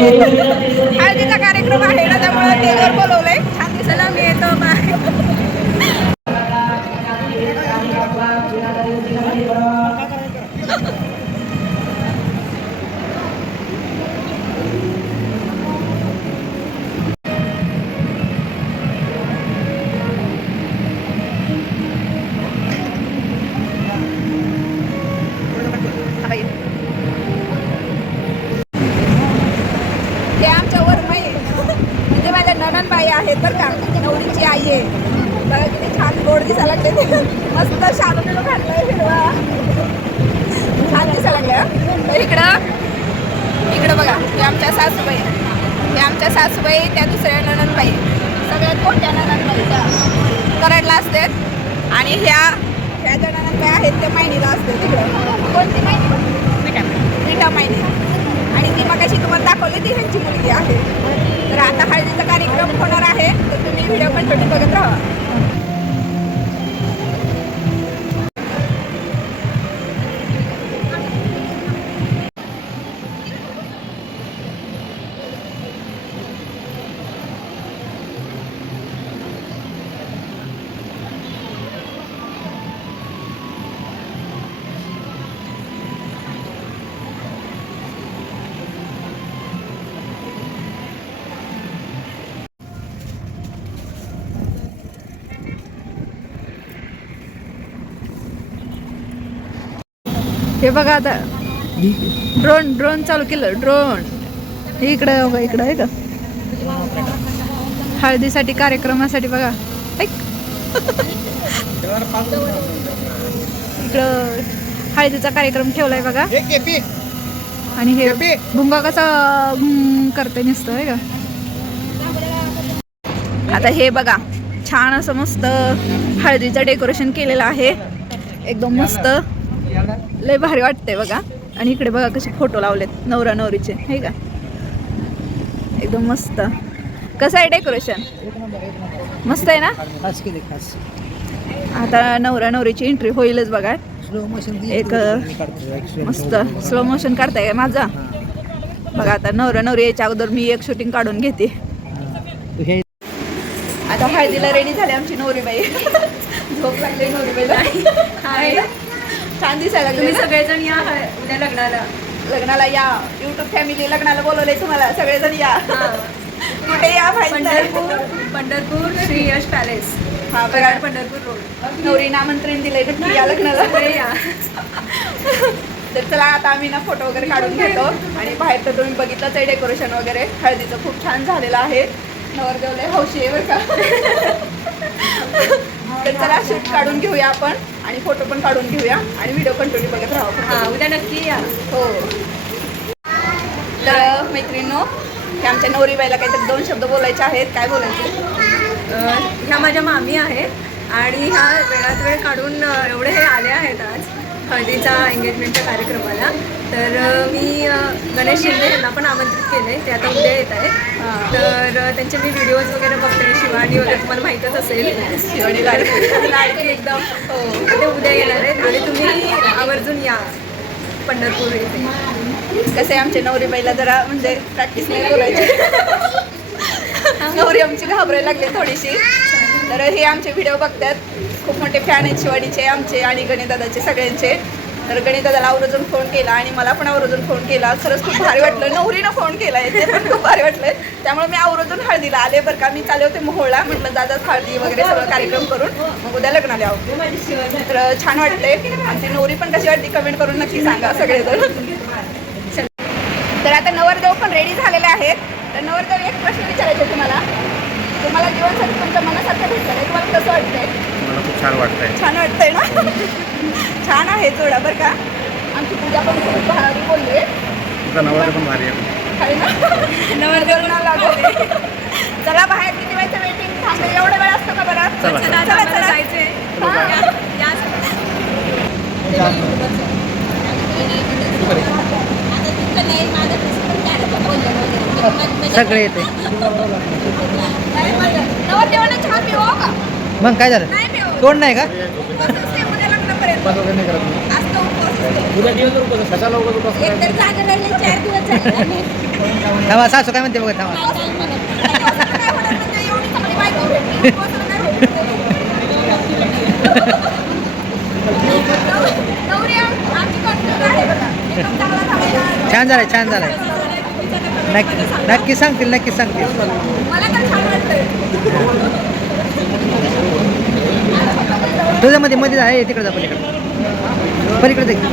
हळदीचा कार्यक्रम आहे ना त्यामुळे टेलर बोलवलंय. हे आमच्या सासूबाई त्या दुसऱ्या नननबाई सगळ्यात मोठ्या नननबाई त्या कराडला असतात आणि ह्या ह्या ज्या नननबाई आहेत त्या मायनीला असते तिकडं. कोणती मायनी? मिठा मिठा मायनी. आणि ती मगाशी तुम्हाला दाखवली ती ह्यांची मुलगी आहे. तर आता हळदीचा कार्यक्रम होणार आहे. तर तुम्ही व्हिडिओ कंटिन्यू बघत राहा. हे बघा आता. ड्रोन ड्रोन चालू केलं. ड्रोन इकडं बघा इकडं आहे का? हळदीसाठी कार्यक्रमासाठी बघा. ऐक. इकडं हळदीचा कार्यक्रम ठेवलाय बघा. आणि हे भुंगा कसा करते नुसतं आहे का? आता हे बघा छान असं मस्त हळदीचं डेकोरेशन केलेलं आहे. एकदम मस्त. लय भारी वाटतंय बघा. आणि इकडे बघा कसे फोटो लावलेत नवरा नवरीचे हे का? एकदम मस्त. कसं आहे डेकोरेशन मस्त आहे ना? आता नवरा नवरीची एंट्री होईलच बघा. स्लो मोशन एक मस्त. स्लो मोशन काढताय का माझा? बघा आता नवरा नवरी यायच्या अगोदर मी एक शूटिंग काढून घेते. आता हळदीला रेडी झाली आमची नवरीबाई. झोप लागली नवरीबाईला? छान दिसायला तुम्ही? सगळेजण या उद्या लग्नाला. लग्नाला या. युट्यूब फॅमिली लग्नाला बोलवले तुम्हाला. सगळेजण या. कुठे या पंढरपूर पंढरपूर श्री यश पॅलेस. हा बघा. पंढरपूर रोड नवरीनं आमंत्रण दिलंय नक्की या लग्नाला. या. तर चला आता आम्ही ना फोटो वगैरे काढून घेतो. आणि बाहेर तर तुम्ही बघितलंच आहे डेकोरेशन वगैरे. हळदीचं खूप छान झालेलं आहे. नवरदेवले हौशी आहे बरं का. तर चला शूट काढून घेऊया आपण. आणि फोटो पण काढून घेऊया आणि व्हिडिओ कंटिन्यू बघत हा राहू उद्या नक्की या. हो. तर मैत्रिणींनो हे आमच्या नवरीबाईला काहीतरी दोन शब्द बोलायचे आहेत. काय बोलायचे? ह्या माझ्या मामी आहेत आणि ह्या वेळात वेळ काढून एवढे हे आले आहेत आज. हळदीचा एंगेजमेंटच्या कार्यक्रमाला. तर मी गणेश शिंदे यांना पण आमंत्रित केले ते आता उद्या येत आहेत. हां. तर त्यांचे मी व्हिडिओज वगैरे बघते. शिवानी वगैरे तुम्हाला माहीतच असेल. शिवानी लाडकी. लाडकी एकदम हो. ते उद्या येणार आहेत. आणि तुम्ही आवर्जून या पंढरपूर येथे. कसे आमच्या नवरीबाईला जरा म्हणजे प्रॅक्टिस नाही बोलायची. नवरी आमची घाबरायला लागली थोडीशी. तर हे आमचे व्हिडिओ बघतात. खूप मोठे फॅन आहेत शिवाडीचे आमचे आणि गणेशदादाचे सगळ्यांचे. तर गणेशदादाला आवर्जून फोन केला आणि मला पण आवर्जून फोन केला. खरंच खूप भारी वाटलं. नवरीनं फोन केला ते पण खूप भारी वाटलं. त्यामुळे मी आवर्जून हळदीला आले बरं का. मी चालले होते मोहोळला. म्हटलं दादाच हळदी वगैरे सगळं कार्यक्रम करून मग उद्या लग्नाला आहो तर छान वाटले आमची नवरी पण कशी वाटते कमेंट करून नक्की सांगा सगळेजण. तर आता नवरदेव पण रेडी झालेले आहेत. तर नवरदेव एक प्रश्न विचारायचा आहे तुम्हाला. तुम्हाला जीवनसाथी तुमच्या मनासारखं भेटलं आहे तुम्हाला कसं वाटतंय? मला खूप छान वाटतंय. छान वाटतंय ना? छान आहे जोडा बरं का? आमची पूजा पण खूप भारी बोलले. तुझा नवरा पण भारी आहे. आहे ना? नवरदेवना लागले. चला बाहेर किती वेळचं वेटिंग थांबे एवढा वेळ असतो का बरं? चला, चला चला, आता चला. हा. या- या. सगळे येते. मग काय झालं? कोण नाही का? थांबा सासू काय म्हणते बघा थांबा. छान झालंय छान झालंय. नक्की नक्की सांगतील नक्की सांगतील. तुझ्या मध्ये मध्ये आहे तिकडे जा पलीकडे. पलीकडे जा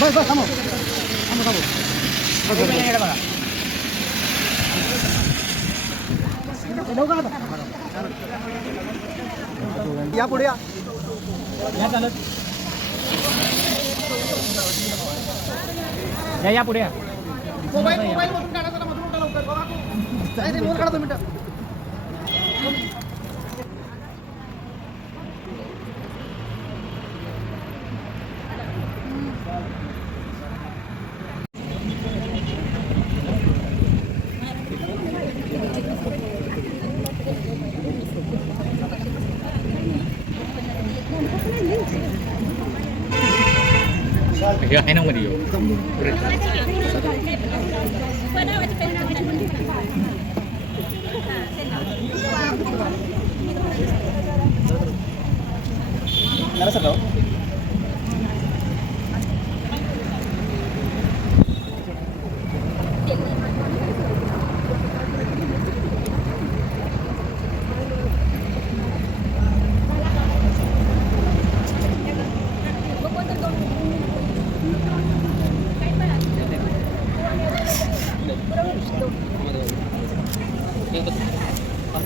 बस बस थांबव थांबव थांबव या पुढे या. या चालत. या या पुढे या. मोबाईल मोबाईल मधून काढा जरा मधून काढा लवकर. बघा तू. मोबाईल काढा दोन मिनिटं हे आहे ना मध्ये येऊ जरा सर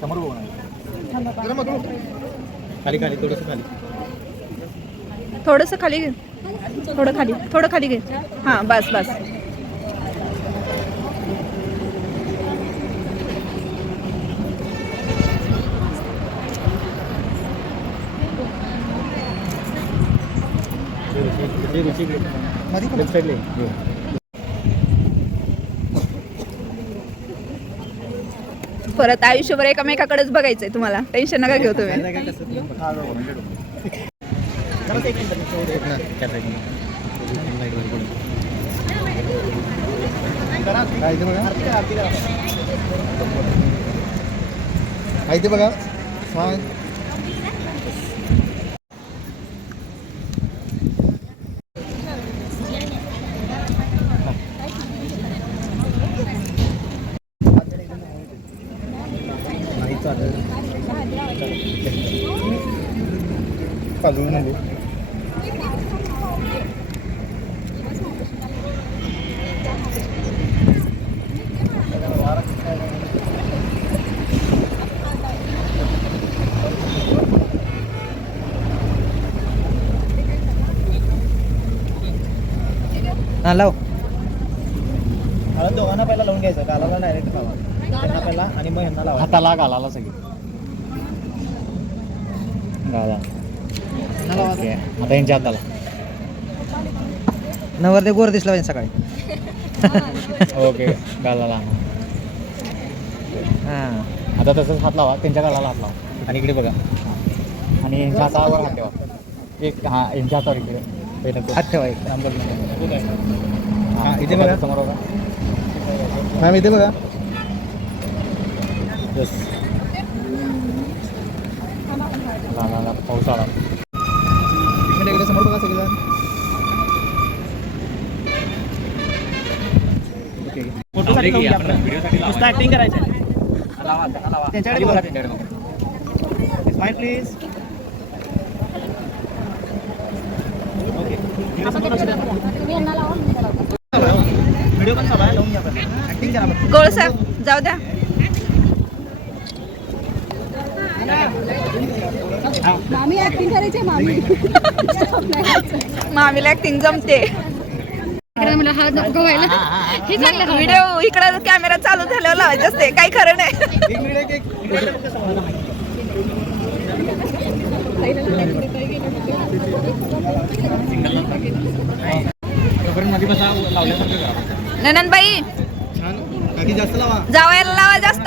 समोर बघू ना खाली खाली थोडंसं खाली थोडंसं खाली घे थोडं खाली थोडं खाली घे हां बस बस लेफ्ट परत आयुष्यभर एकामेकाकडेच बघायचंय तुम्हाला. टेन्शन नका घेऊ तुम्ही. ते स्वामी हा लाव. हळद दोघांना पहिला लावून घ्यायचं. गालाला डायरेक्ट खावा त्यांना पहिला आणि मग ह्यांना लावा. हाताला घालाला सगळी. घाला ओके. आता यांच्या हाताला. नवरदेव गोर दिसला पाहिजे सकाळी. ओके गालाला हां. आता तसंच हात लावा त्यांच्या गालाला हात लावा. आणि इकडे बघा. आणि यांच्या हातावर हात ठेवा. एक हां यांच्या हातावर इकडे. पहिलं तो. हात ठेवा एक. हां, इथे बघा. समोर बघा. मॅम इथे बघा. Yes. चला एक बघा सगळेजण फोटोसाठी. नुसतं ऍक्टिंग करायचं आहे त्यांच्याकडे बघा. स्माइल प्लीज ओके व्हिडिओ पण चालू आहे लावून घ्या ऍक्टिंग करा गोळ साहेब जाऊ द्या मामीला ऍक्टिंग जमते. व्हिडिओ इकडं कॅमेरा चालू झाल्यावर लावायचे असते काही खरं नाही. ननंदबाई जावायला लावा जास्त.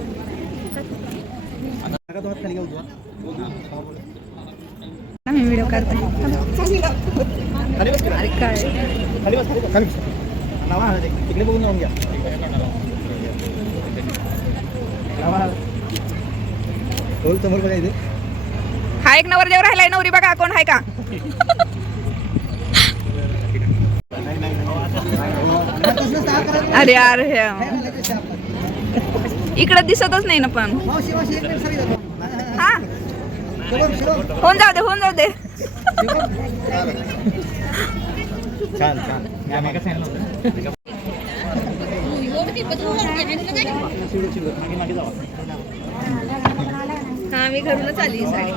व्हिडिओ. तिकडे बघून घ्या. हा एक नवरदेव राहिलाय नवरी बघा कोण आहे का? नाही नाही नाही. अरे यार हे. इकडं दिसतच नाही ना पण. होऊन जाऊ दे होऊन जाऊ दे छान छान. हा मी घरूनच आली साडी.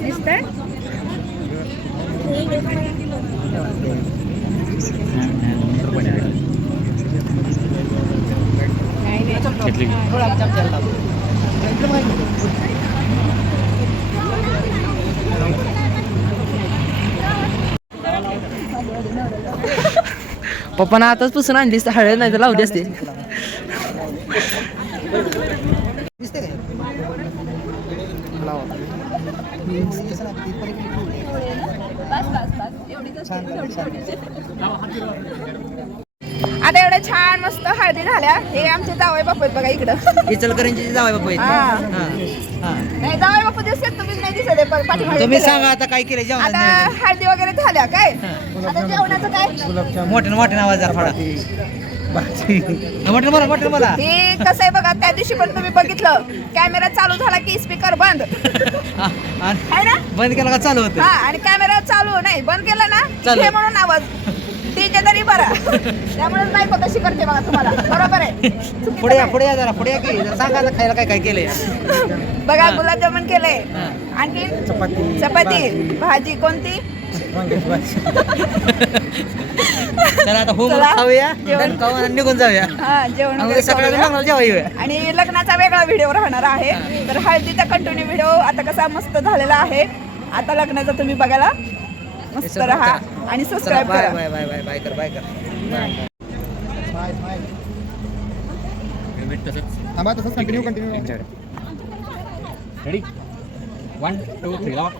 दिसतंय पप्पा पप्पानं आताच पुसून आणलीस हळद नाही तर लावली असते दिसते का? लावा. छान झालं, छान. आता एवढ्या छान मस्त हळदी झाल्या हे आमचे जावई बापू आहेत बघा इकडं इचलकरंजी जावाय बापू आहेत. हा. हा. हा. नाही जावई बापू दिसत तुम्ही नाही दिसत आहे पण पाठीमागे तुम्ही. सांगा आता काय केलं आता जेवणात हळदी वगैरे झाल्या काय आता जेवणाचं काय मोठ्यानं मोठ्यानं आवाज जरा हे कसं आहे बघा त्या दिवशी पण तुम्ही बघितलं. कॅमेरा चालू झाला की स्पीकर बंद. आहे ना? बंद केला का चालू होतं हा आणि कॅमेरा चालू नाही बंद केला ना चालू. हे म्हणून आवाज. डीजे तरी बरा. त्यामुळे बायको तशी करते बघा तुम्हाला. बरोबर आहे. चुकीचं पुढे या नाही. पुढे या जरा पुढे या की जरा सांगा आता खायला काय काय केलंय. बघा हा. गुलाबजामुन केलंय. हा. आणखी चपाती, चपाती. भाजी कोणती. चला आता हो चला. खाऊया जेवण. then खाऊ आणि निघून जाऊया हा जेवण आणि वगैरे सकाळी करूया. लग्नाला जेव्हा येऊया आणि लग्नाचा वेगळा व्हिडिओ राहणार आहे तर हळदीचा कंटिन्यू व्हिडिओ आता कसा मस्त झालेला आहे आता लग्नाचा तुम्ही बघायला मस्त राहा. आणि चला सबस्क्राईब बाय करा बाय बाय बाय बाय कर बाय कर बाय स्माइल, स्माइल. हेल्मेट तसंच थांबा तसंच continue continue ready one two three लावा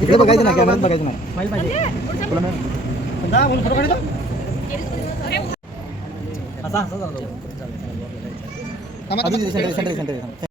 इकडे बघायचं ना कॅमेऱ्यात बघायचं नाही. असा असा